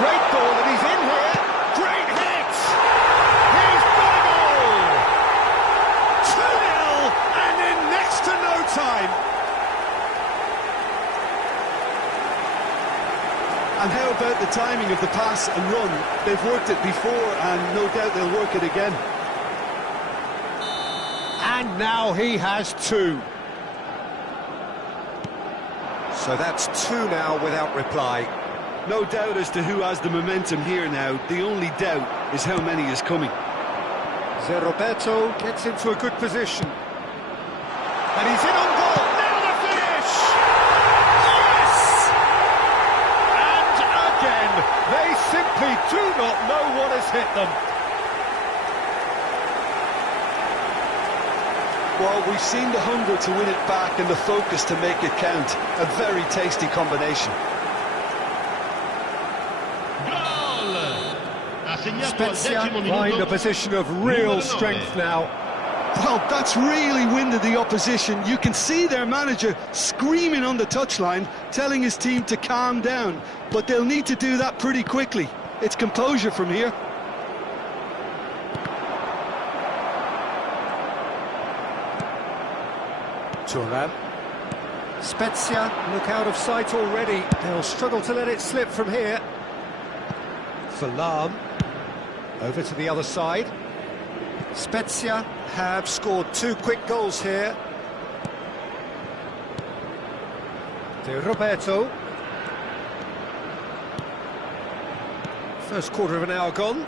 great ball, and he's in here. Great hit! He's got a goal! 2-0, and in next to no time. And how about the timing of the pass and run? They've worked it before, and no doubt they'll work it again. And now he has two. So that's two now without reply. No doubt as to who has the momentum here now. The only doubt is how many is coming. Roberto gets into a good position. And he's in on goal. Now the finish! Yes! And again, they simply do not know what has hit them. Well, we've seen the hunger to win it back and the focus to make it count. A very tasty combination. Spezia find a position of real strength now. Well, that's really winded the opposition. You can see their manager screaming on the touchline, telling his team to calm down. But they'll need to do that pretty quickly. It's composure from here. Thuram. Spezia look out of sight already. They'll struggle to let it slip from here. Salam. Over to the other side. Spezia have scored two quick goals here. De Roberto. First quarter of an hour gone.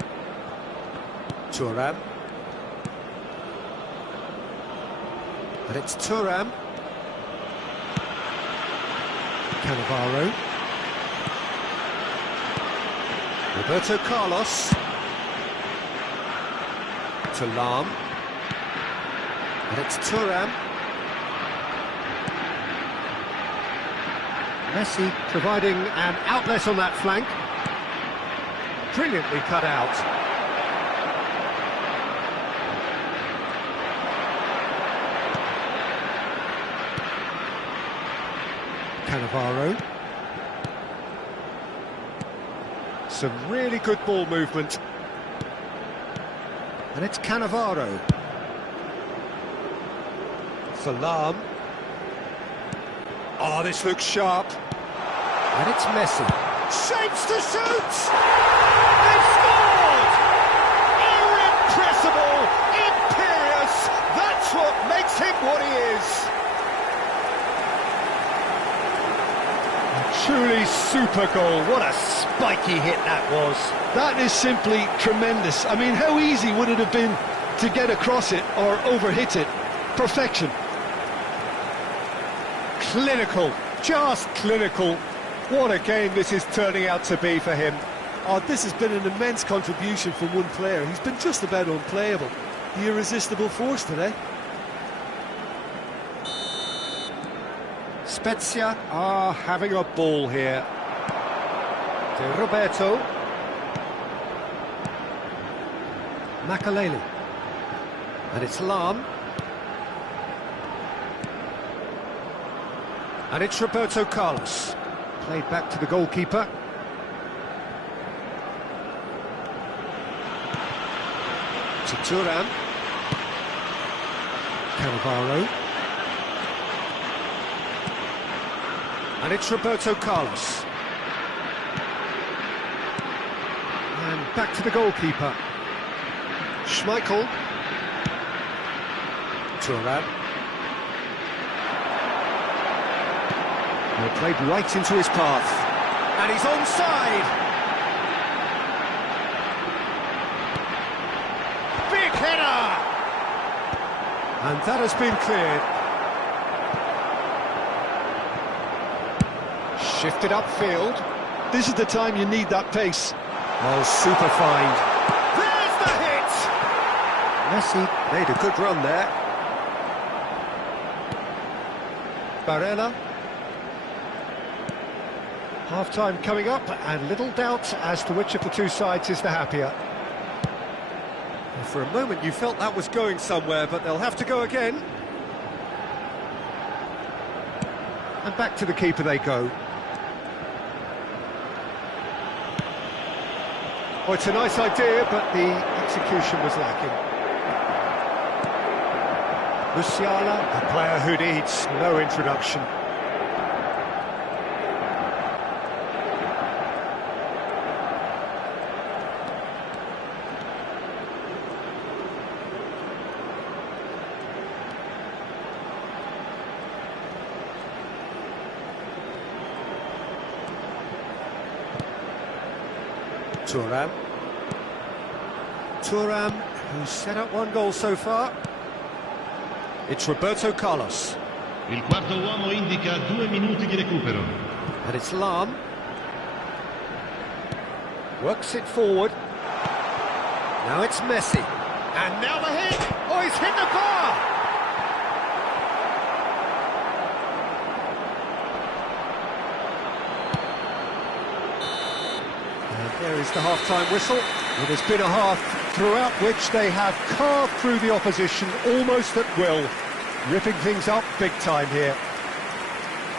Thuram. And it's Thuram. Cannavaro. Roberto Carlos. Salam. And it's Thuram. Messi providing an outlet on that flank. Brilliantly cut out. Cannavaro. Some really good ball movement. And it's Cannavaro. Salam. Oh, this looks sharp. And it's Messi. Shapes to shoot! They've scored! Irrepressible, imperious. That's what makes him what he is. A truly super goal. What a spiky hit that was. That is simply tremendous. I mean, how easy would it have been to get across it or overhit it? Perfection. Clinical, just clinical. What a game this is turning out to be for him. Oh, this has been an immense contribution from one player. He's been just about unplayable. The irresistible force today. Spezia are having a ball here. De Roberto. Makaleli. And it's Lam. And it's Roberto Carlos. Played back to the goalkeeper. To Thuram. Cannavaro. And it's Roberto Carlos. And back to the goalkeeper. Schmeichel. Thuram. Well, played right into his path. And he's onside. Big header! And that has been cleared. Shifted upfield. This is the time you need that pace. Oh, super find. There's the hit! Messi made a good run there. Barella. Half-time coming up, and little doubt as to which of the two sides is the happier. Well, for a moment you felt that was going somewhere, but they'll have to go again. And back to the keeper they go. Oh, it's a nice idea, but the execution was lacking. Musiala, a player who needs no introduction. Thuram, who's set up one goal so far. It's Roberto Carlos. Il quarto uomo indica 2 minuti di recupero. And it's Lam. Works it forward. Now it's Messi. And now the hit! Oh, he's hit the bar! There is the half-time whistle. It has been a half throughout which they have carved through the opposition almost at will, ripping things up big time here.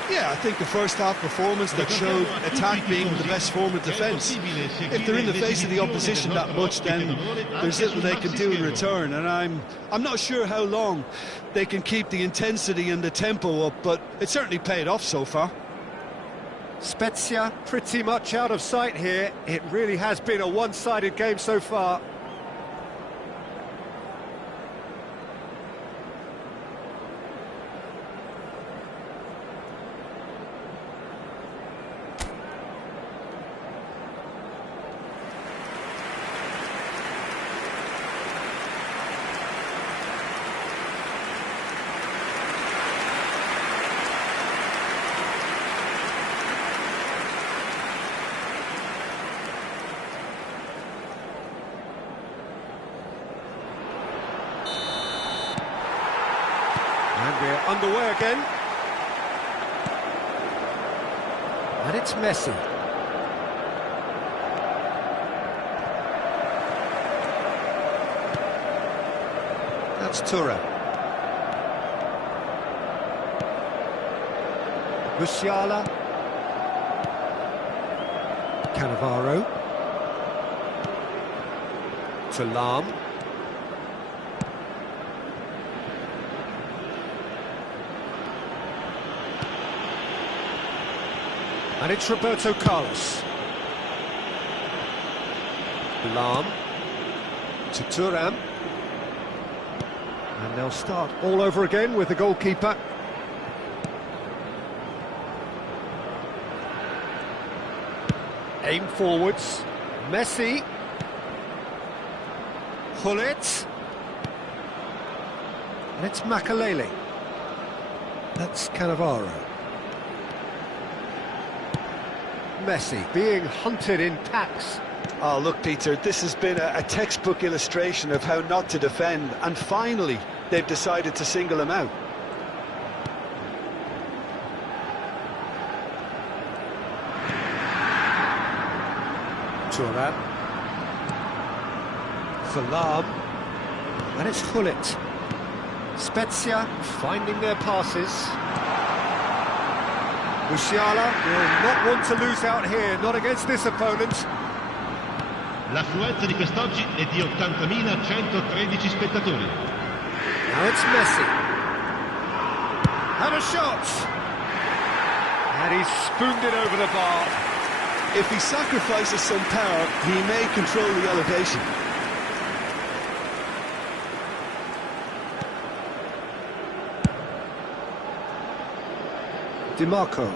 Yeah, I think the first half performance that showed attack being the best form of defence. If they're in the face of the opposition that much, then there's little they can do in return, and I'm not sure how long they can keep the intensity and the tempo up, but it certainly paid off so far. Spezia pretty much out of sight here. It really has been a one-sided game so far. And we're underway again. And it's Messi. That's Thuram. Musiala. Cannavaro. To Lam. And it's Roberto Carlos. Lam to Thuram. And they'll start all over again with the goalkeeper. Aim forwards. Messi. Guillit. And it's Makalele. That's Cannavaro. Messi being hunted in packs. Oh, look, Peter, this has been a textbook illustration of how not to defend, and finally they've decided to single him out. Thuram. Salam. And it's Guillit. Spezia finding their passes. Musiala will not want to lose out here, not against this opponent. L'affluenza di quest'oggi è di 80.113 spettatori. Now it's Messi. And a shot! And he's spooned it over the bar. If he sacrifices some power, he may control the elevation. DiMarco.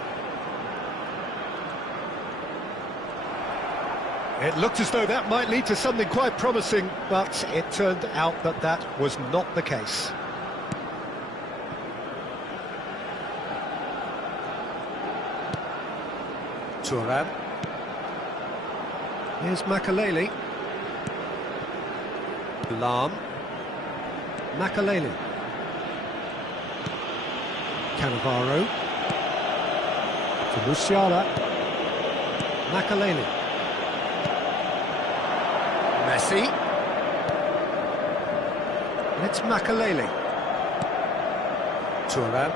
It looked as though that might lead to something quite promising, but it turned out that that was not the case. Thuram. Here's Makalele. Lam. Makalele. Cannavaro. To Musiala. Makalele. Messi. And it's Makalele. Thuram.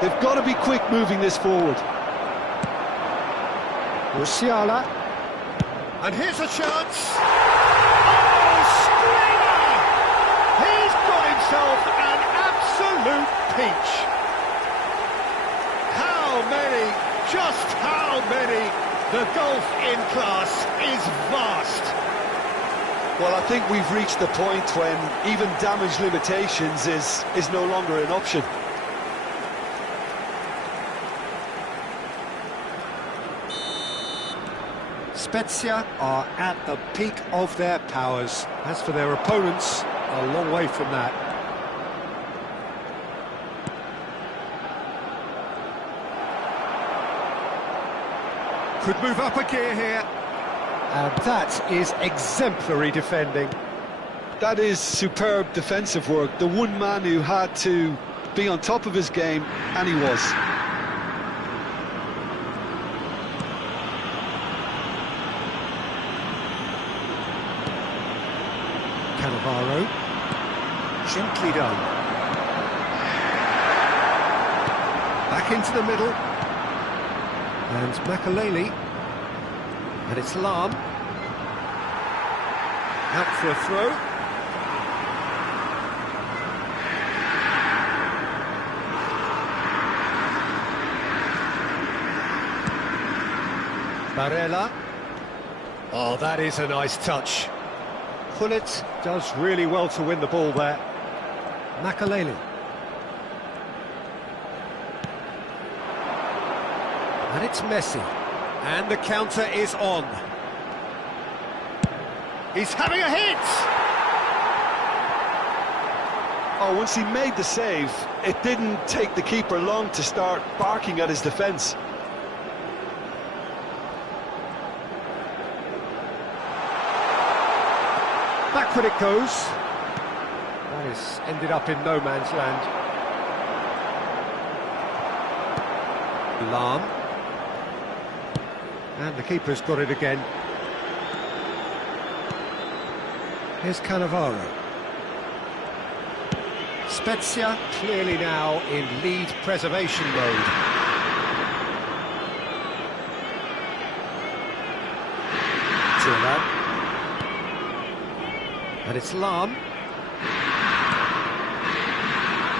They've got to be quick moving this forward. Musiala. And here's a chance. Oh, screamer! He's got himself an absolute peach. How many, just how many? The gulf in class is vast. Well, I think we've reached the point when even damage limitations is no longer an option. Spezia are at the peak of their powers. As for their opponents, a long way from that. Could move up a gear here. And that is exemplary defending. That is superb defensive work. The one man who had to be on top of his game, and he was. Cannavaro. Gently done. Back into the middle. And Makaleli. And it's Lam. Out for a throw. Barella. Oh, that is a nice touch. Guillit does really well to win the ball there. Makaleli. And it's Messi. And the counter is on. He's having a hit! Oh, once he made the save, it didn't take the keeper long to start barking at his defence. Backward it goes. That has ended up in no man's land. Lam. And the keeper's got it again. Here's Cannavaro. Spezia clearly now in lead preservation mode. Turan. And it's Lam.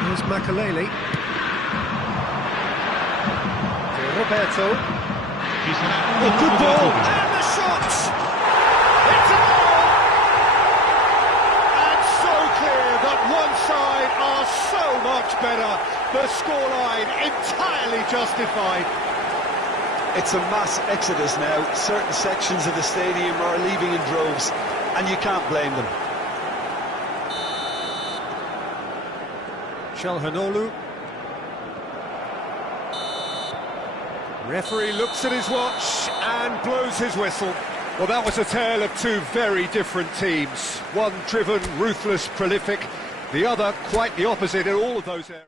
Here's Makaleli. To Roberto. Oh, Good ball! And the shot! It's a goal! And so clear that one side are so much better. The scoreline entirely justified. It's a mass exodus now. Certain sections of the stadium are leaving in droves, and you can't blame them. Çalhanoğlu. Referee looks at his watch and blows his whistle. Well, that was a tale of two very different teams. One driven, ruthless, prolific. The other quite the opposite in all of those areas.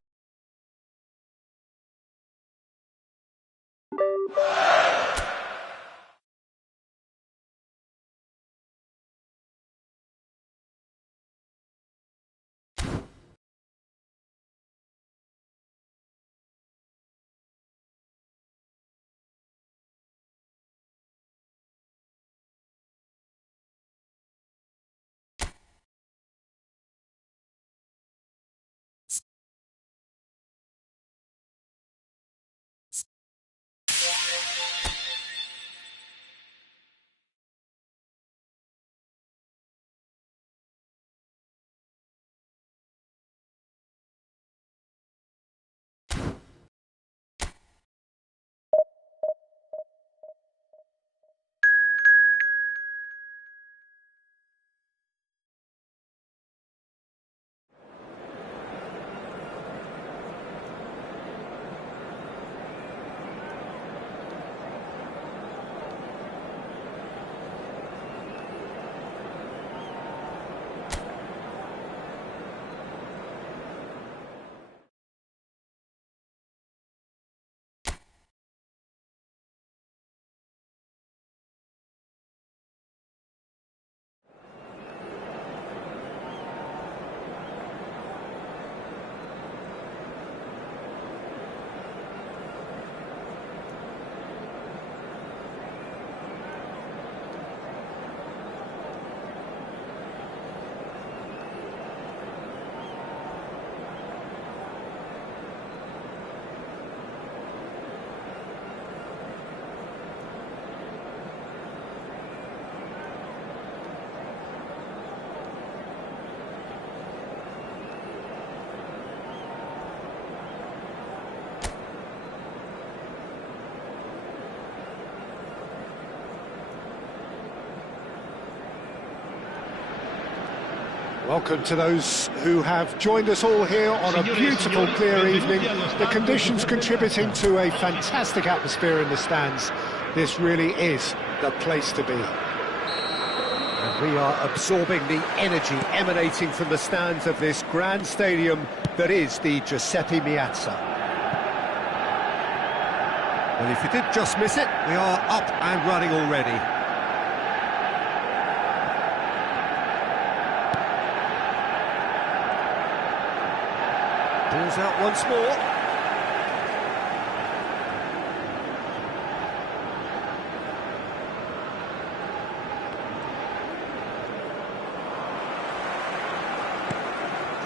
Welcome to those who have joined us all here on a beautiful, clear evening. The conditions contributing to a fantastic atmosphere in the stands. This really is the place to be. And we are absorbing the energy emanating from the stands of this grand stadium that is the Giuseppe Meazza. Well, if you did just miss it, we are up and running already. Ball's out once more.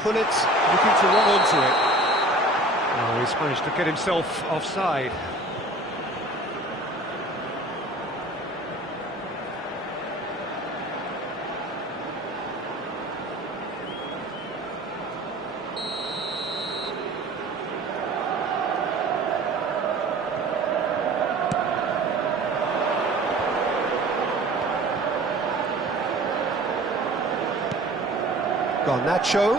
Guillit looking to run onto it. Oh, he's managed to get himself offside. Garnacho.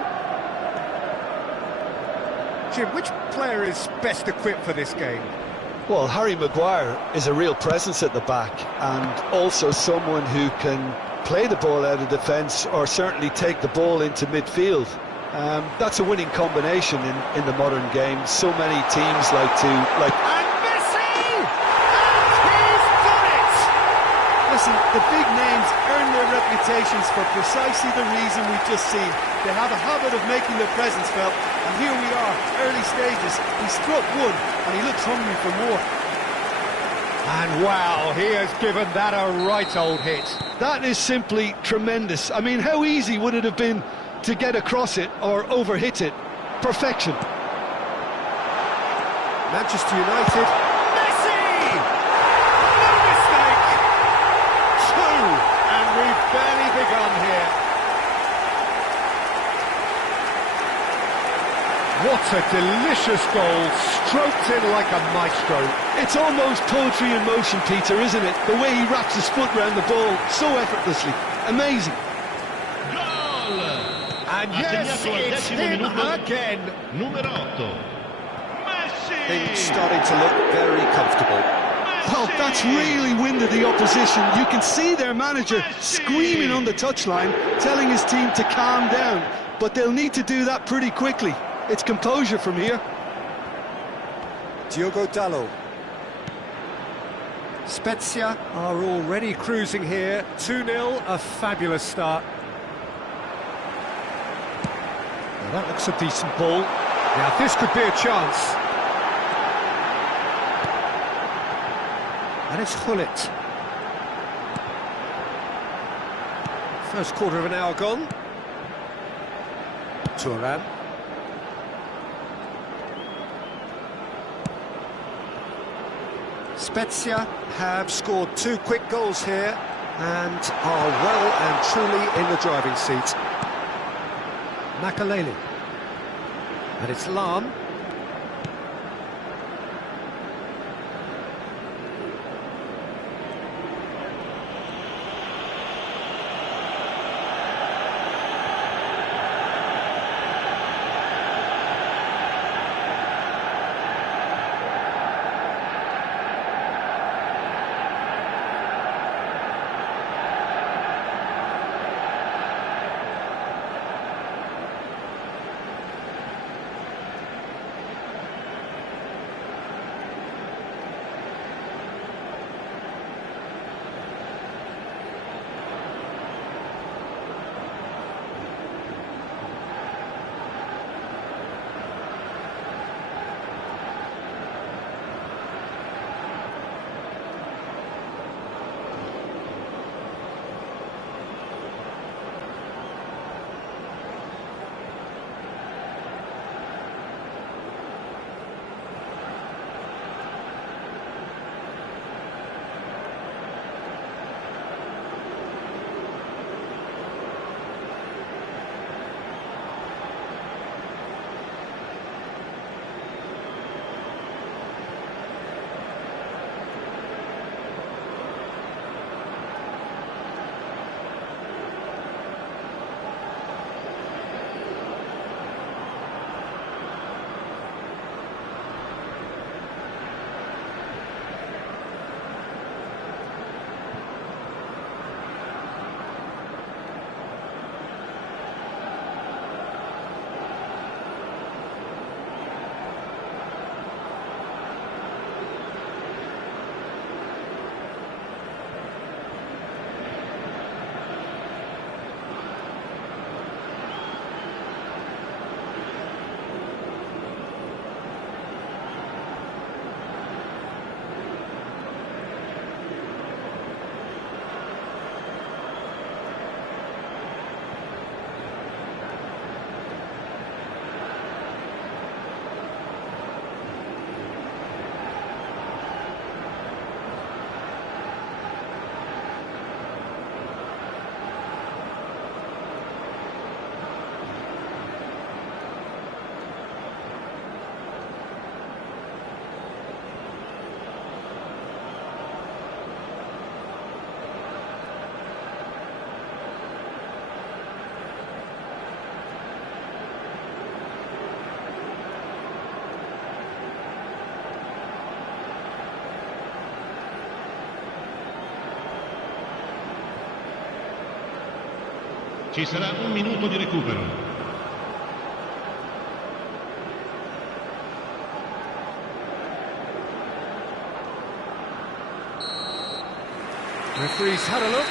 Jim, which player is best equipped for this game? Well, Harry Maguire is a real presence at the back, and also someone who can play the ball out of defence or certainly take the ball into midfield. That's a winning combination in the modern game. So many teams like to... And Messi! And he's done it! Listen, the big names earn their reputations for precisely the reason we've just seen. They have a habit of making their presence felt, and here we are, early stages. He struck one, and he looks hungry for more. And wow, he has given that a right old hit. That is simply tremendous. I mean, how easy would it have been to get across it or overhit it? Perfection. Manchester United. Messi! No mistake! Two, and we've barely begun here. What a delicious goal, stroked in like a maestro. It's almost poetry in motion, Peter, isn't it? The way he wraps his foot around the ball so effortlessly. Amazing. Goal! And yes, it's him again. Numero 8. Messi! Things starting to look very comfortable. Well, that's really winded the opposition. You can see their manager screaming on the touchline, telling his team to calm down. But they'll need to do that pretty quickly. It's composure from here. Diogo Dalot. Spezia are already cruising here. 2-0, a fabulous start. Now that looks a decent ball. Now this could be a chance. And it's Guillit. First quarter of an hour gone. Thuram. Spezia have scored 2 quick goals here and are well and truly in the driving seat. Makaleli. And it's Lam. Ci sarà un minuto di recupero. Referee's had a look,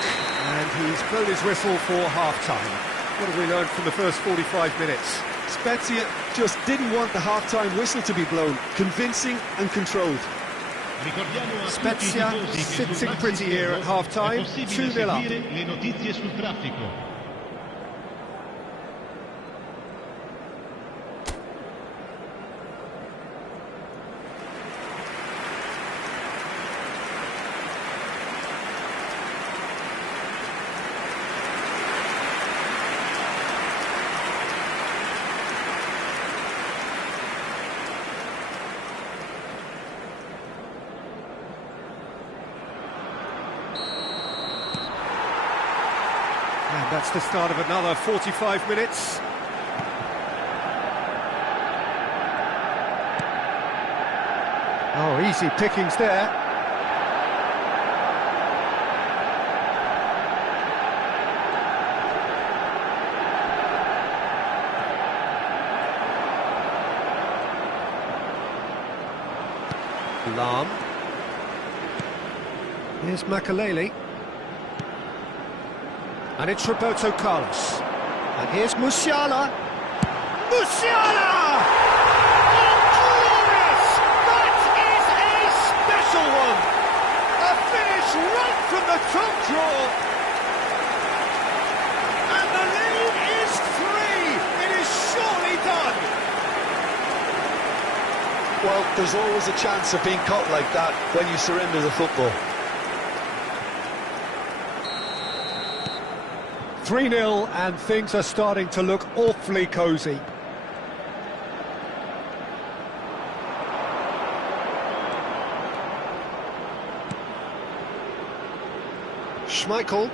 and he's blown his whistle for half-time. What have we learned from the first 45 minutes? Spezia just didn't want the half-time whistle to be blown. Convincing and controlled. Spezia sitting pretty here at half-time, 2-0 up. Le notizie sul traffico. And that's the start of another 45 minutes. Oh, easy pickings there. Lam. Here's Makalele. And it's Roberto Carlos. And here's Musiala. Musiala! Oh, glorious! That is a special one! A finish right from the top draw. And the lead is 3. It is surely done. Well, there's always a chance of being caught like that when you surrender the football. 3-0, and things are starting to look awfully cosy. Schmeichel.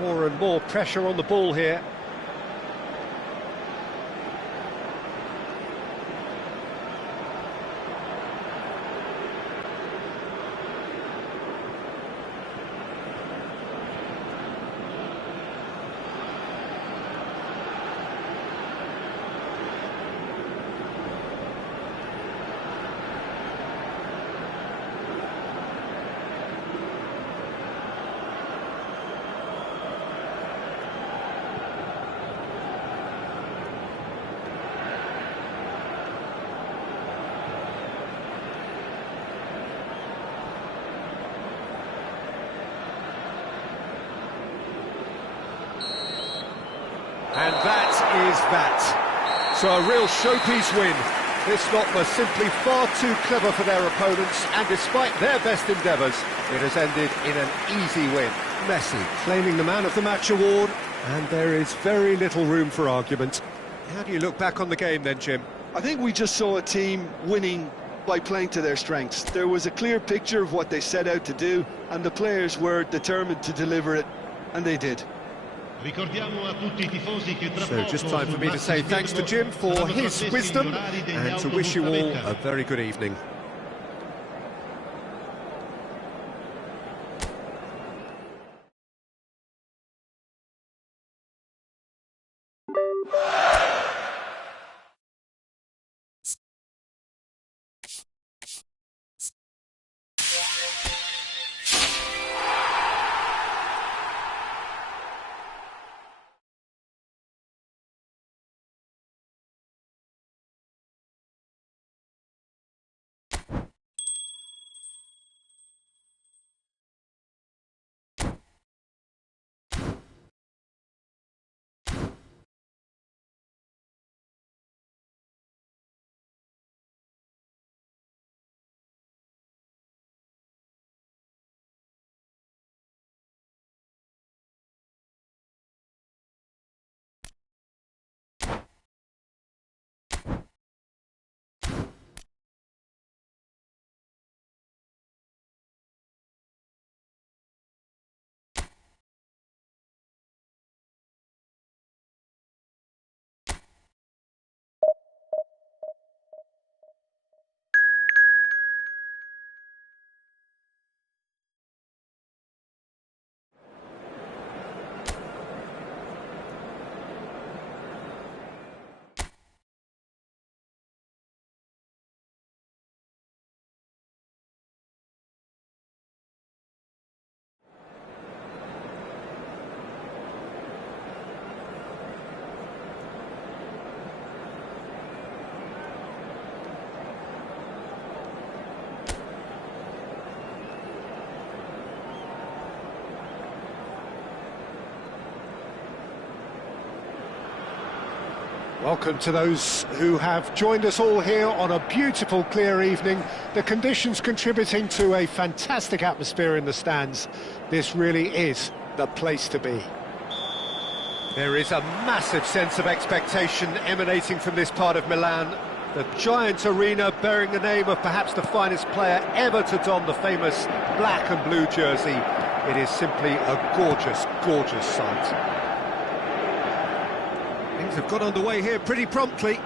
More and more pressure on the ball here. And that is that. So a real showpiece win. This lot were simply far too clever for their opponents, and despite their best endeavours, it has ended in an easy win. Messi claiming the Man of the Match award, and there is very little room for argument. How do you look back on the game then, Jim? I think we just saw a team winning by playing to their strengths. There was a clear picture of what they set out to do, and the players were determined to deliver it, and they did. So just time for me to say thanks to Jim for his wisdom and to wish you all a very good evening. Welcome to those who have joined us all here on a beautiful, clear evening. The conditions contributing to a fantastic atmosphere in the stands. This really is the place to be. There is a massive sense of expectation emanating from this part of Milan. The giant arena bearing the name of perhaps the finest player ever to don the famous black and blue jersey. It is simply a gorgeous, gorgeous sight. Things have got underway here pretty promptly.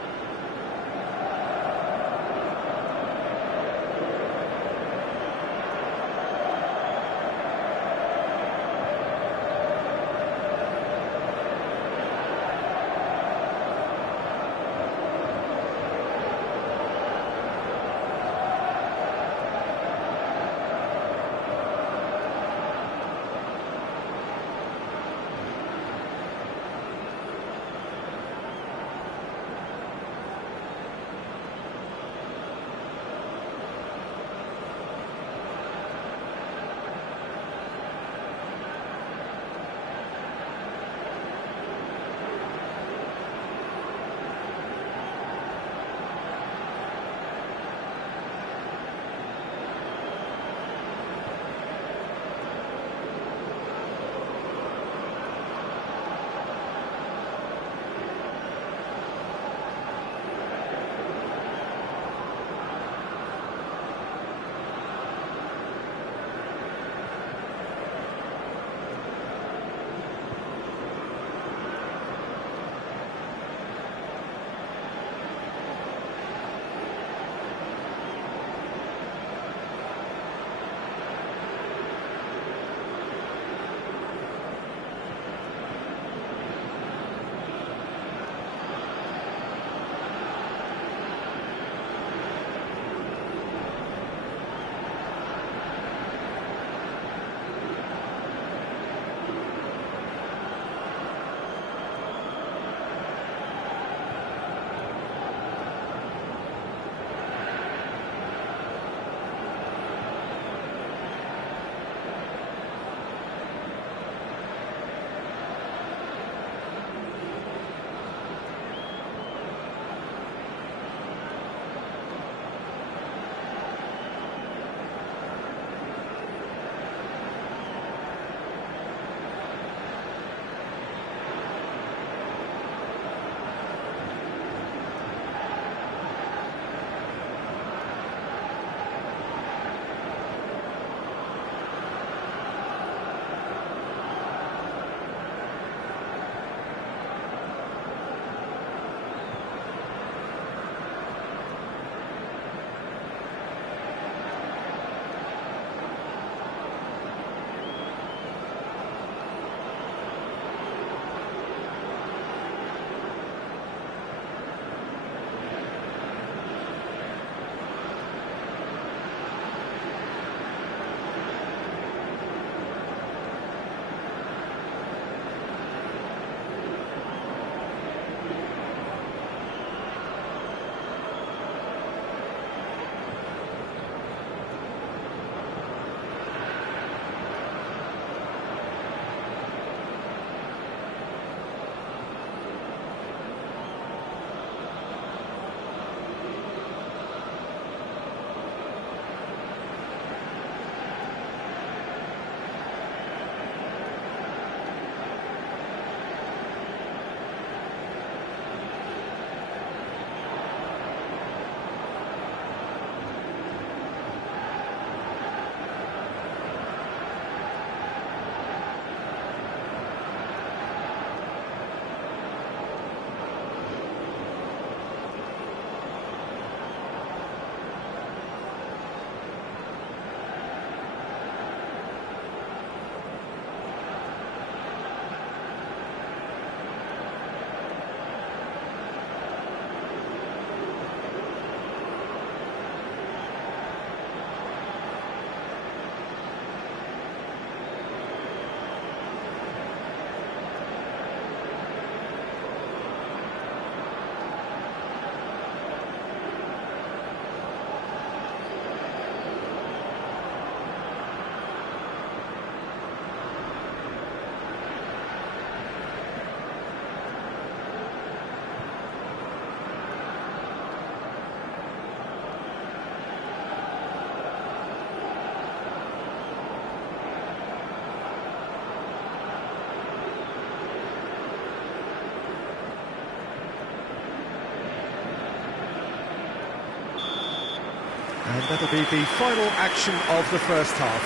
That'll be the final action of the first half.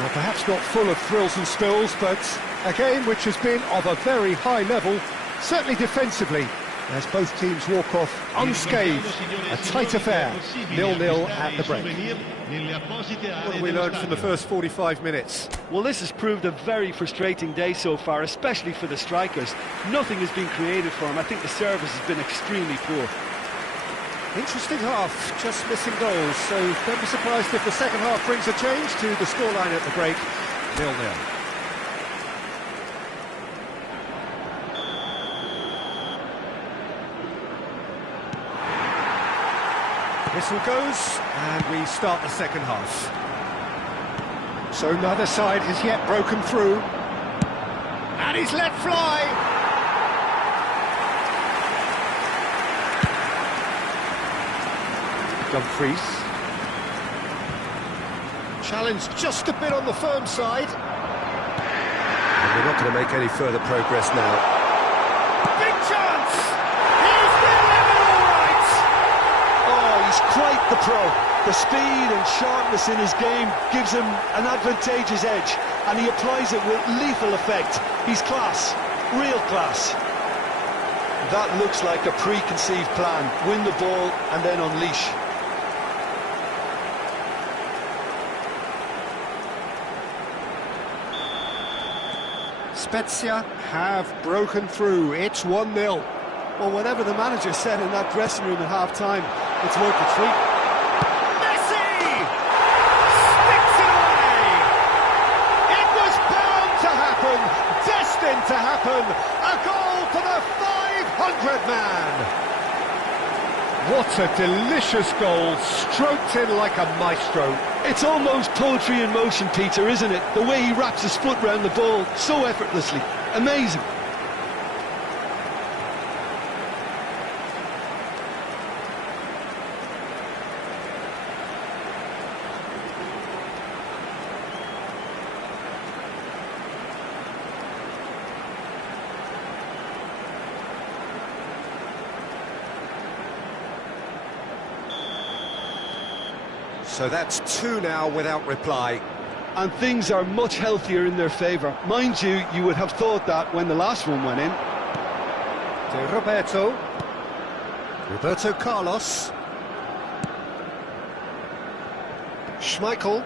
Well, perhaps not full of thrills and spills, but a game which has been of a very high level, certainly defensively, as both teams walk off unscathed. A tight affair, 0-0 at the break. What have we learned from the first 45 minutes? Well, this has proved a very frustrating day so far, especially for the strikers. Nothing has been created for them. I think the service has been extremely poor. Interesting half, just missing goals, so don't be surprised if the second half brings a change to the scoreline at the break, 0-0. Whistle goes, and we start the second half. So neither side has yet broken through, and he's let fly! Dumfries. Challenge just a bit on the firm side. And we're not going to make any further progress now. Big chance! He's the 11 all right! Oh, he's quite the pro. The speed and sharpness in his game gives him an advantageous edge, and he applies it with lethal effect. He's class, real class. That looks like a preconceived plan. Win the ball and then unleash. Spezia have broken through. It's 1-0. Well, whatever the manager said in that dressing room at half-time, it's worth the treat. Messi! Sticks it away! It was bound to happen, destined to happen. A goal for the 500 man. What a delicious goal, stroked in like a maestro. It's almost poetry in motion, Peter, isn't it? The way he wraps his foot round the ball so effortlessly. Amazing. So that's 2 now without reply. And things are much healthier in their favour. Mind you, you would have thought that when the last one went in. De Roberto Carlos. Schmeichel.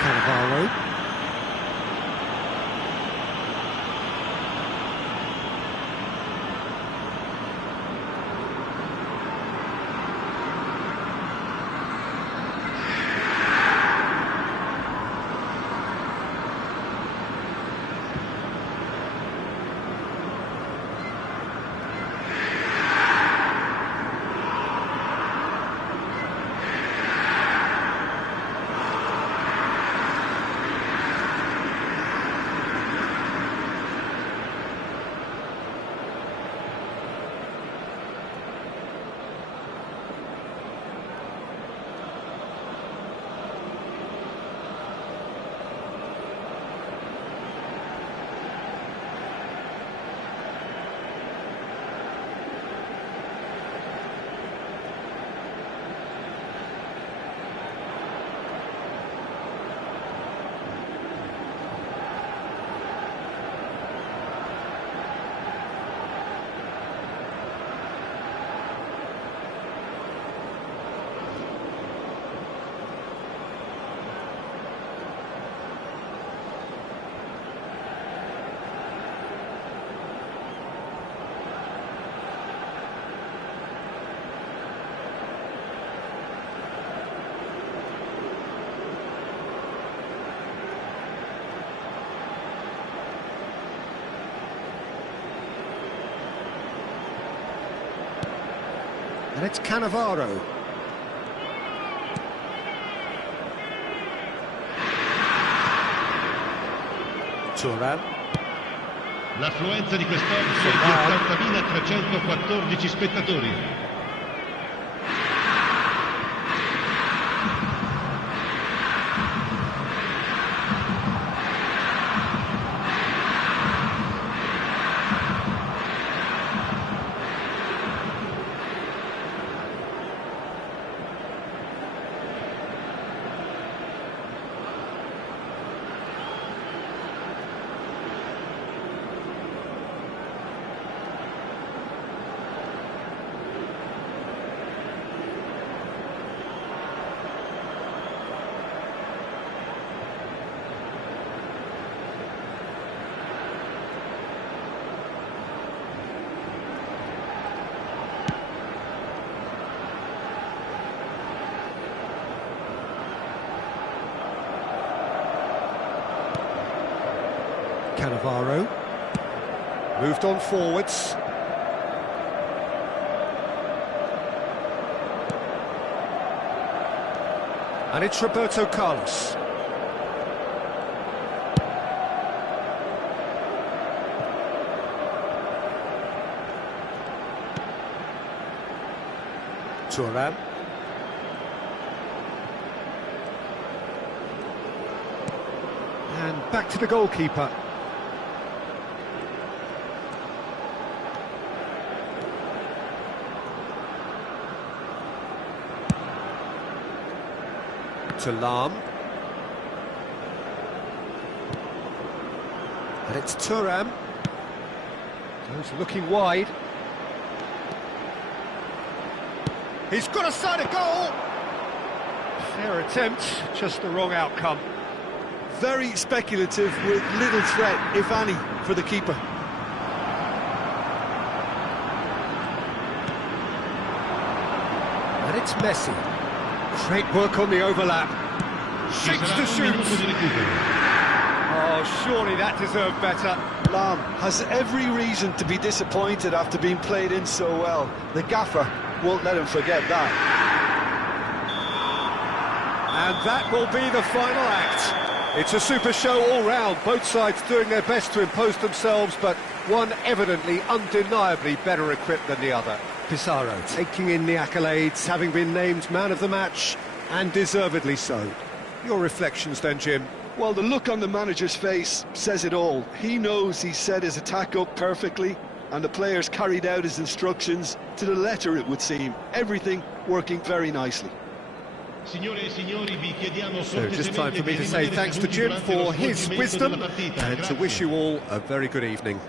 Cannavaro. And it's Cannavaro. Turan. L'affluenza di quest'oggi è di 80.314 spettatori. Cannavaro. Moved on forwards. And it's Roberto Carlos. Thuram. And back to the goalkeeper. To Lam. And it's Thuram. Goes looking wide. He's got a side of goal. Fair attempt, just the wrong outcome. Very speculative with little threat, if any, for the keeper. And it's Messi. Great work on the overlap. Shakes to shoot. Oh, surely that deserved better. Lam has every reason to be disappointed after being played in so well. The gaffer won't let him forget that. And that will be the final act. It's a super show all round, both sides doing their best to impose themselves, but one evidently, undeniably better equipped than the other. Pizarro taking in the accolades, having been named man of the match, and deservedly so. Your reflections then, Jim? Well, the look on the manager's face says it all. He knows he set his attack up perfectly, and the players carried out his instructions to the letter, it would seem. Everything working very nicely. So just time for me to say thanks to Jim for his wisdom and to wish you all a very good evening.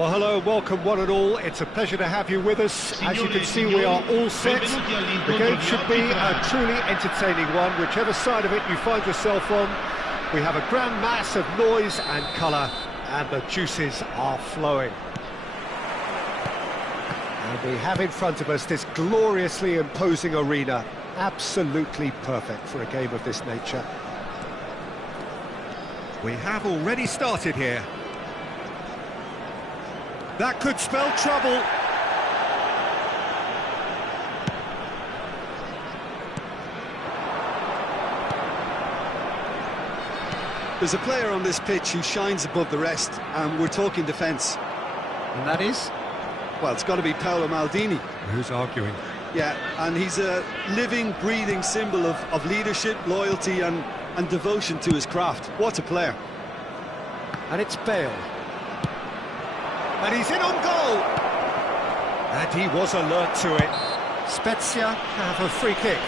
Well, hello, welcome one and all. It's a pleasure to have you with us. As you can see, we are all set. The game should be a truly entertaining one, whichever side of it you find yourself on. We have a grand mass of noise and colour, and the juices are flowing. And we have in front of us this gloriously imposing arena. Absolutely perfect for a game of this nature. We have already started here. That could spell trouble. There's a player on this pitch who shines above the rest, and we're talking defence. And that is? Well, it's got to be Paolo Maldini. Who's arguing? Yeah, and he's a living, breathing symbol of leadership, loyalty and devotion to his craft. What a player. And it's Bale. And he's in on goal! And he was alert to it. Spezia have a free kick.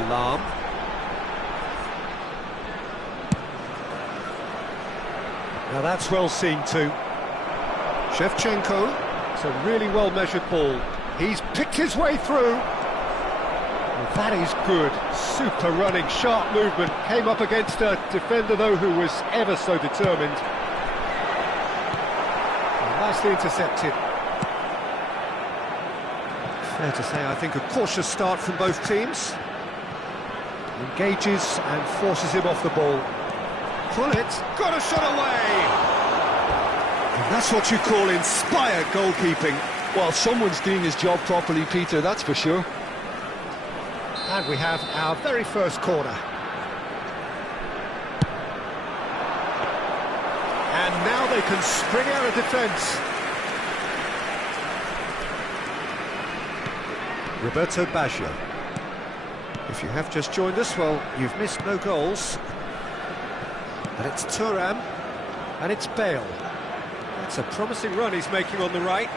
Alarm. Now that's well seen too. Shevchenko. It's a really well-measured ball. He's picked his way through. Well, that is good. Super running, sharp movement. Came up against a defender, though, who was ever so determined. And nicely intercepted. Fair to say, I think, a cautious start from both teams. Engages and forces him off the ball. Guillit got a shot away! And that's what you call inspired goalkeeping. Well, someone's doing his job properly, Peter, that's for sure. And we have our very first corner. And now they can spring out of defence. Roberto Baggio. If you have just joined us, well, you've missed no goals. And it's Thuram, and it's Bale. It's a promising run he's making on the right.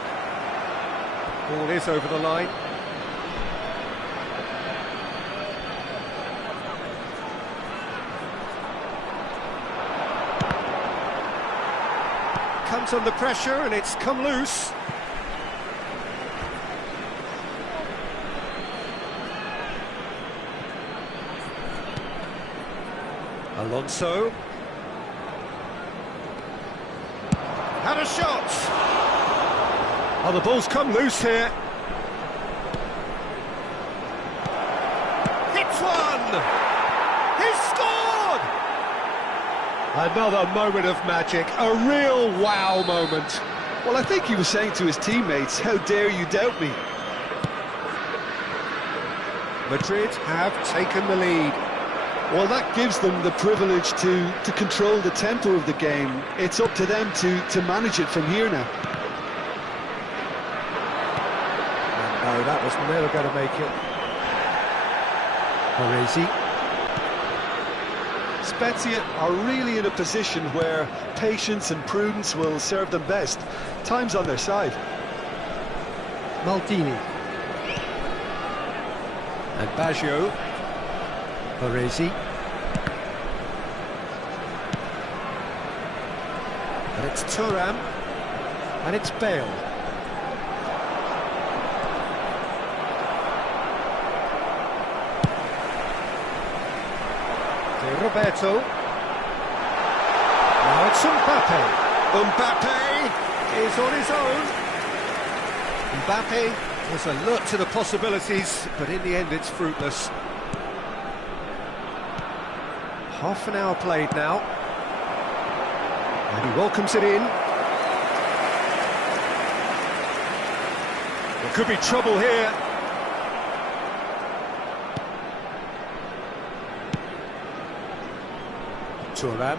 Ball is over the line. Comes under pressure and it's come loose. Alonso. Had a shot! Oh, the ball's come loose here. Hits one! He's scored! Another moment of magic, a real wow moment. Well, I think he was saying to his teammates, how dare you doubt me? Madrid have taken the lead. Well, that gives them the privilege to control the tempo of the game. It's up to them to manage it from here now. No, that was never going to make it. Parisi. Spezia are really in a position where patience and prudence will serve them best. Time's on their side. Maldini. And Baggio. Parisi. And it's Thuram. And it's Bale. De Roberto. Now it's Mbappe. Mbappe is on his own. Mbappe was alert to the possibilities, but in the end it's fruitless. Half an hour played now. And he welcomes it in. There could be trouble here. Thuram.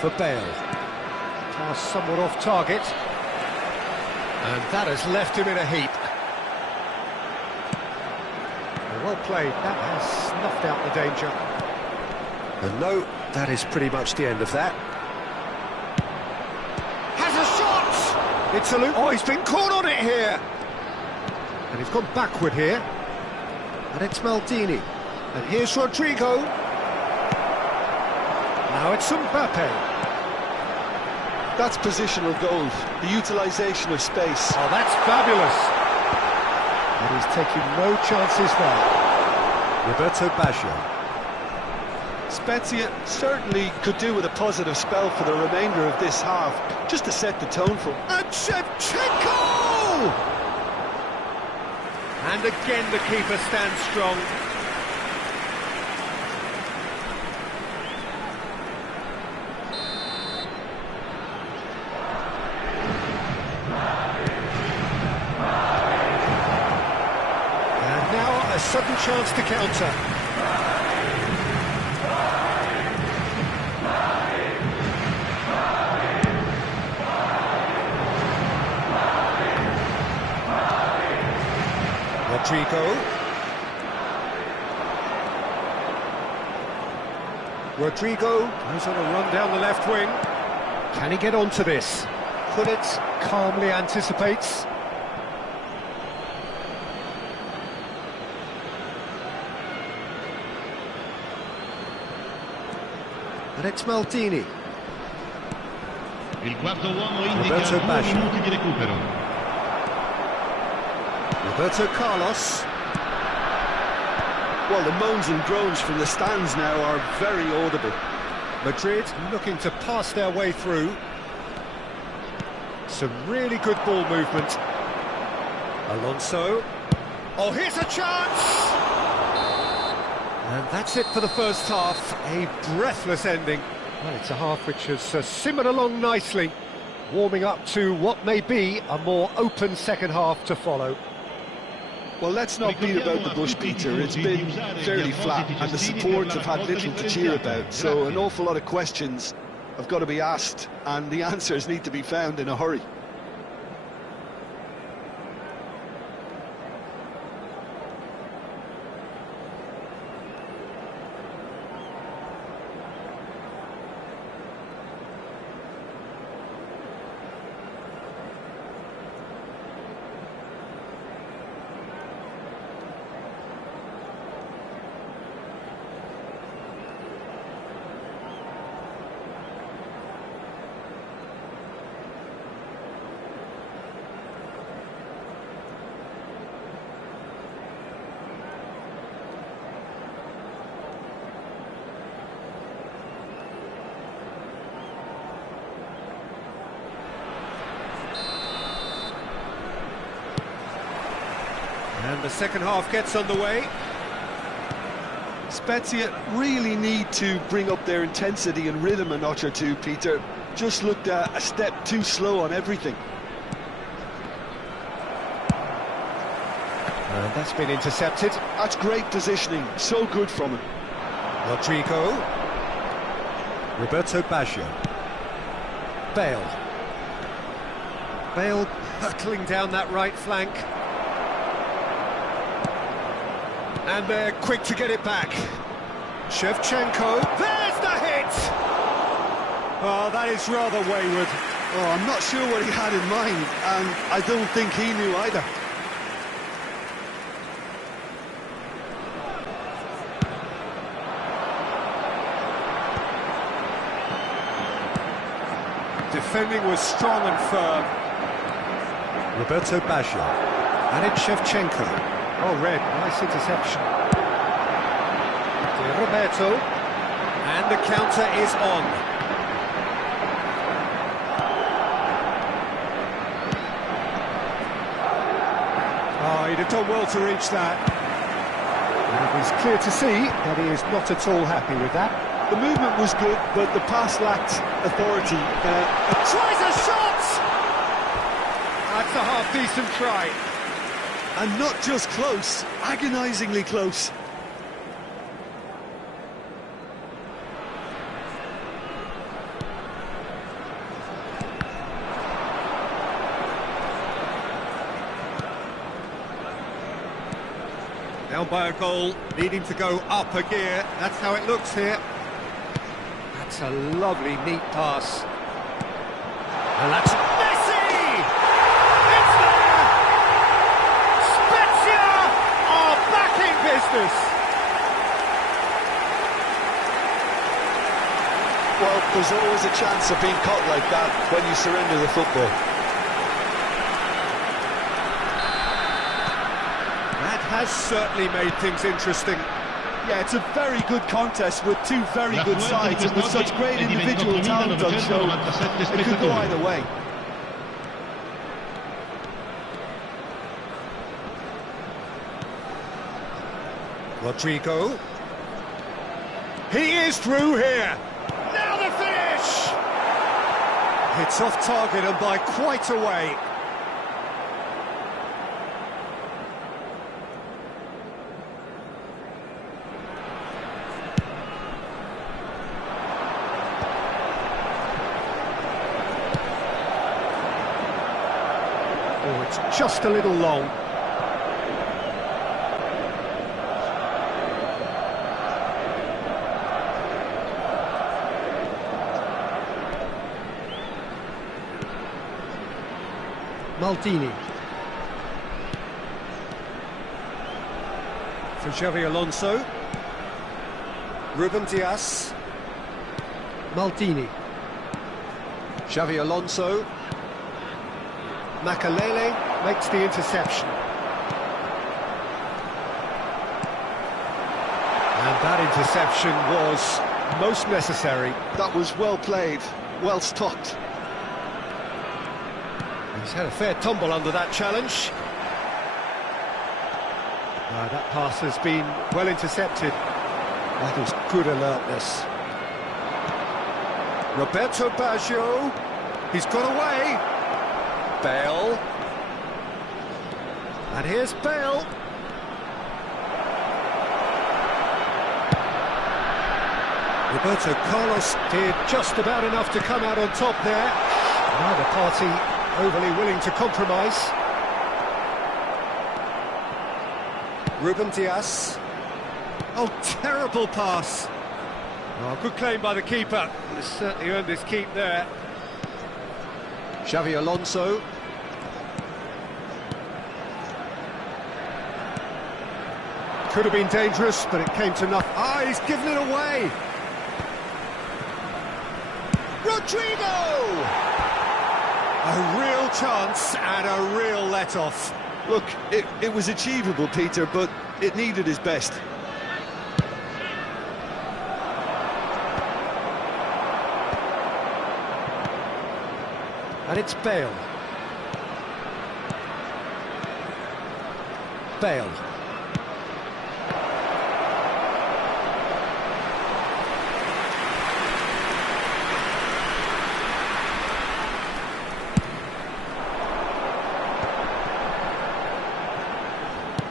For Bale. Pass somewhat off target. And that has left him in a heap. Well played, that has snuffed out the danger. And no, that is pretty much the end of that. Has a shot! It's a loop. Oh, he's been caught on it here. And he's gone backward here. And it's Maldini. And here's Rodrigo. Now it's Mbappe. That's positional goal, the utilisation of space. Oh, that's fabulous. And he's taking no chances there. Roberto Baggio. Spezia certainly could do with a positive spell for the remainder of this half, just to set the tone for. And Shevchenko! And again the keeper stands strong. And now a sudden chance to counter. Rodrigo goes on a run down the left wing. Can he get onto this? Guillit calmly anticipates. And it's Maldini. Il quarto uomo indica Roberto 2 Baggio. minuti di recupero. Roberto Carlos. Well, the moans and groans from the stands now are very audible. Madrid looking to pass their way through. Some really good ball movement. Alonso. Oh, here's a chance! And that's it for the first half. A breathless ending. Well, it's a half which has simmered along nicely, warming up to what may be a more open second half to follow. Well, let's not beat about the bush, Peter. It's been fairly flat, and the supports have had little to cheer about, so an awful lot of questions have got to be asked, and the answers need to be found in a hurry. And the second half gets underway. Spezia really need to bring up their intensity and rhythm a notch or two, Peter. Just looked a step too slow on everything. And that's been intercepted. That's great positioning, so good from him. Rodrigo. Roberto Baggio. Bale. Bale hurtling down that right flank. And they're quick to get it back. Shevchenko. There's the hit! Oh, that is rather wayward. Oh, I'm not sure what he had in mind, and I don't think he knew either. Defending was strong and firm. Roberto Baggio. And it's Shevchenko. Oh, red, nice interception. To Roberto. And the counter is on. Oh, he'd have done well to reach that. And it was clear to see that he is not at all happy with that. The movement was good, but the pass lacked authority. Tries a shot! That's a half-decent try. And not just close, agonisingly close. Down by a goal, needing to go up a gear. That's how it looks here. That's a lovely, neat pass. And that's Messi! this? Well, there's always a chance of being caught like that when you surrender the football. That has certainly made things interesting. Yeah, it's a very good contest with two very good sides and with such great individual talent on show. It could go either way. Rodrigo. He is through here. Now the finish! It's off target and by quite a way. Oh, it's just a little long. Maldini. For Xavi Alonso. Ruben Dias. Maldini. Xavi Alonso. Makalele makes the interception. And that interception was most necessary. That was well played, well stopped. He's had a fair tumble under that challenge. That pass has been well intercepted. That was good alertness. Roberto Baggio. He's got away. Bale. And here's Bale. Roberto Carlos did just about enough to come out on top there. Neither party overly willing to compromise. Ruben Dias. Oh, terrible pass. Oh, good claim by the keeper. He's certainly earned his keep there. Xavi Alonso. Could have been dangerous, but it came to nothing. Ah, he's given it away. Rodrigo! A real chance and a real let-off. Look, it was achievable, Peter, but it needed his best. And it's Bale. Bale.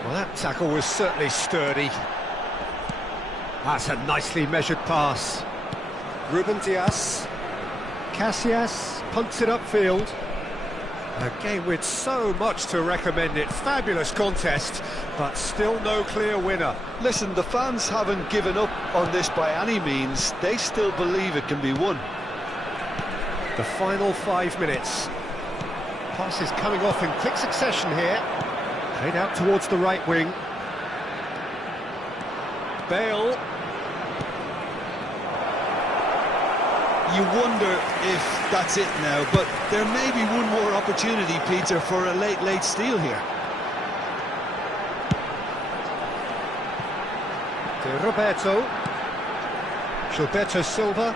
Well, that tackle was certainly sturdy. That's a nicely measured pass. Ruben Dias. Casillas punts it upfield. A game with so much to recommend it. Fabulous contest, but still no clear winner. Listen, the fans haven't given up on this by any means. They still believe it can be won. The final 5 minutes. Pass is coming off in quick succession here. Played out towards the right wing. Bale. You wonder if that's it now, but there may be one more opportunity, Peter, for a late steal here. To Roberto. Gilberto Silva.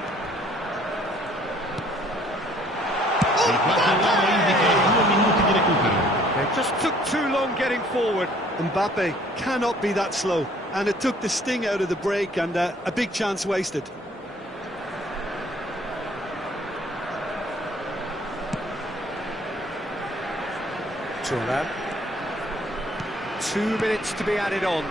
They just took too long getting forward. Mbappe cannot be that slow, and it took the sting out of the break and a big chance wasted. Turan. 2 minutes to be added on.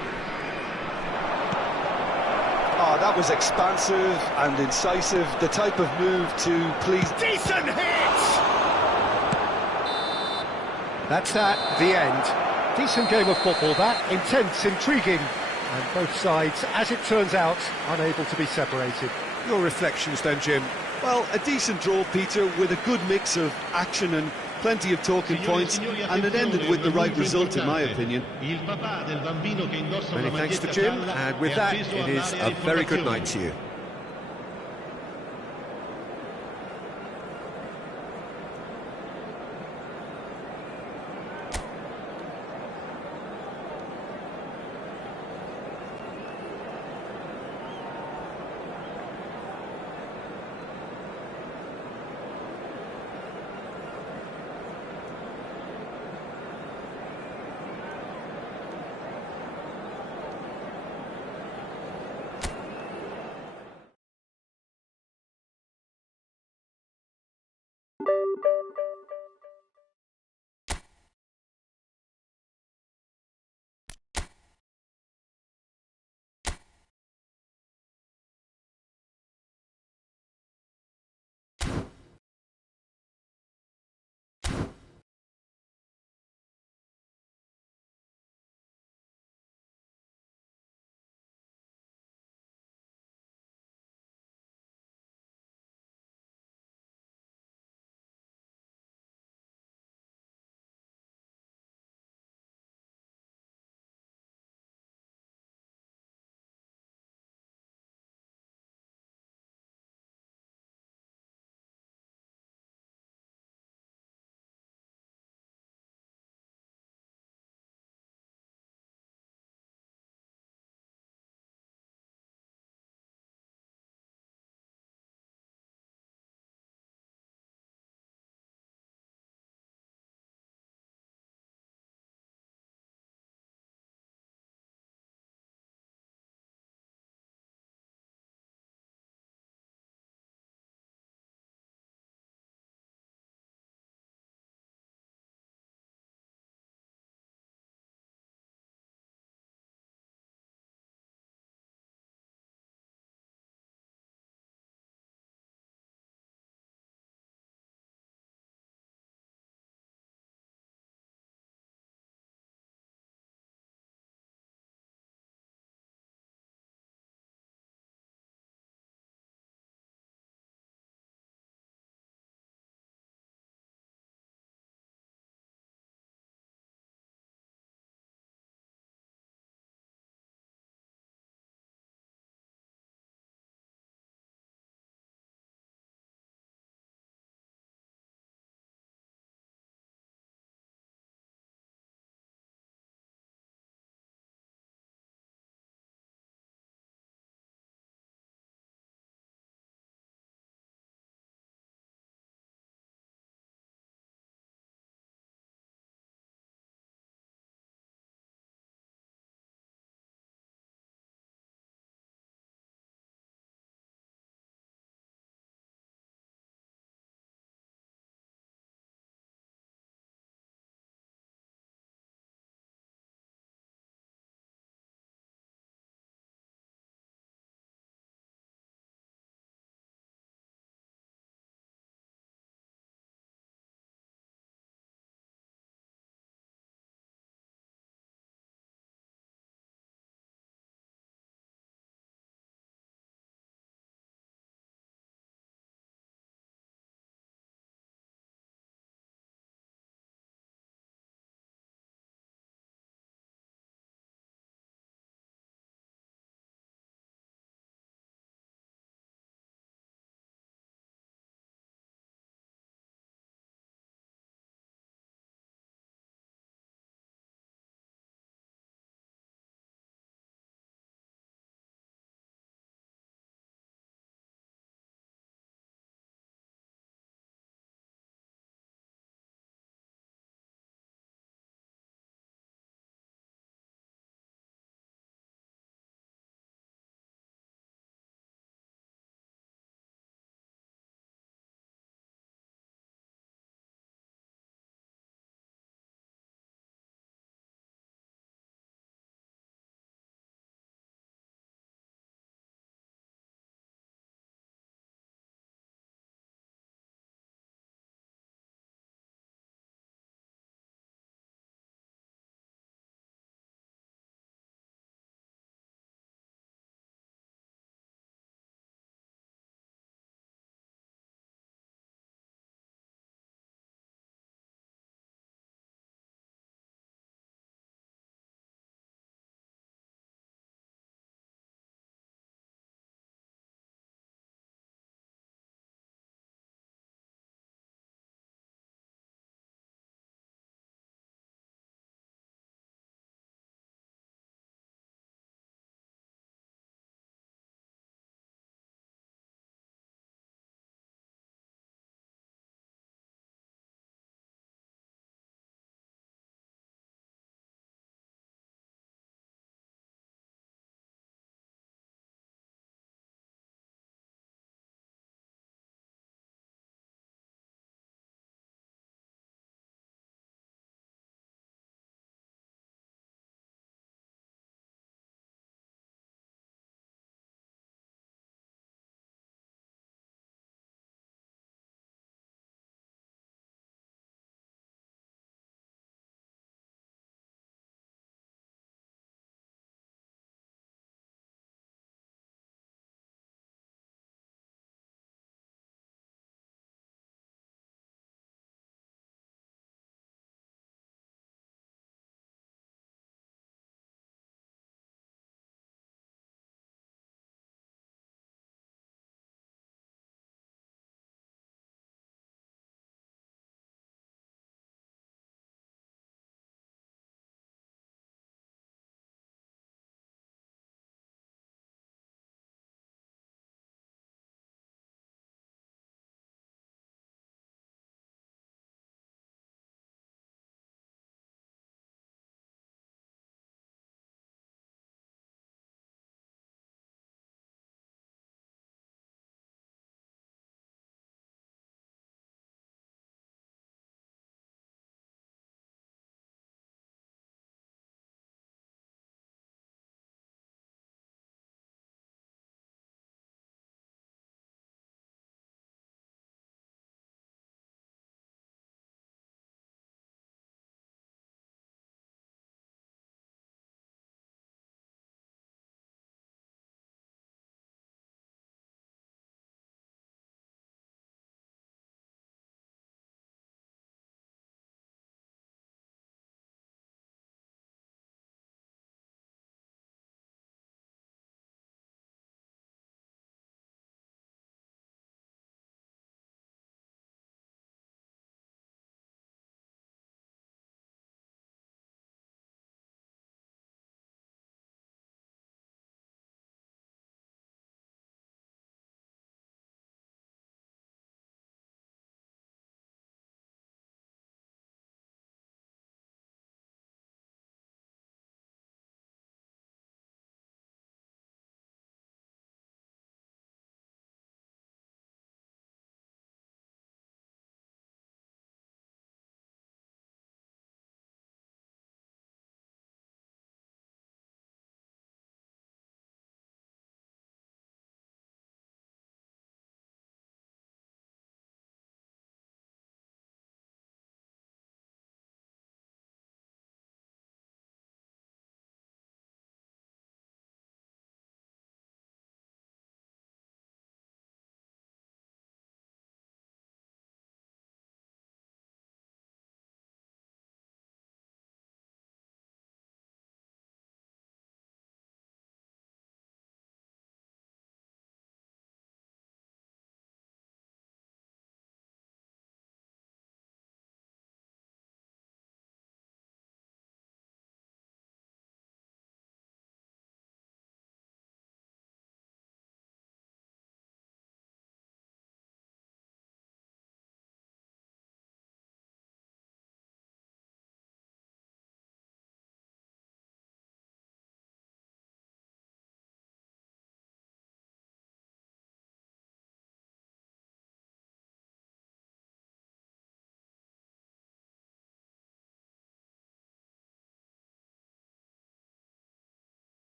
Oh, that was expansive and incisive, the type of move to please... Decent hit! That's that, the end. Decent game of football, that. Intense, intriguing. And both sides, as it turns out, unable to be separated. Your reflections then, Jim? Well, a decent draw, Peter, with a good mix of action and plenty of talking points, and it ended with the right result, in my opinion. Many thanks to Jim, and with that, it is a very good night to you.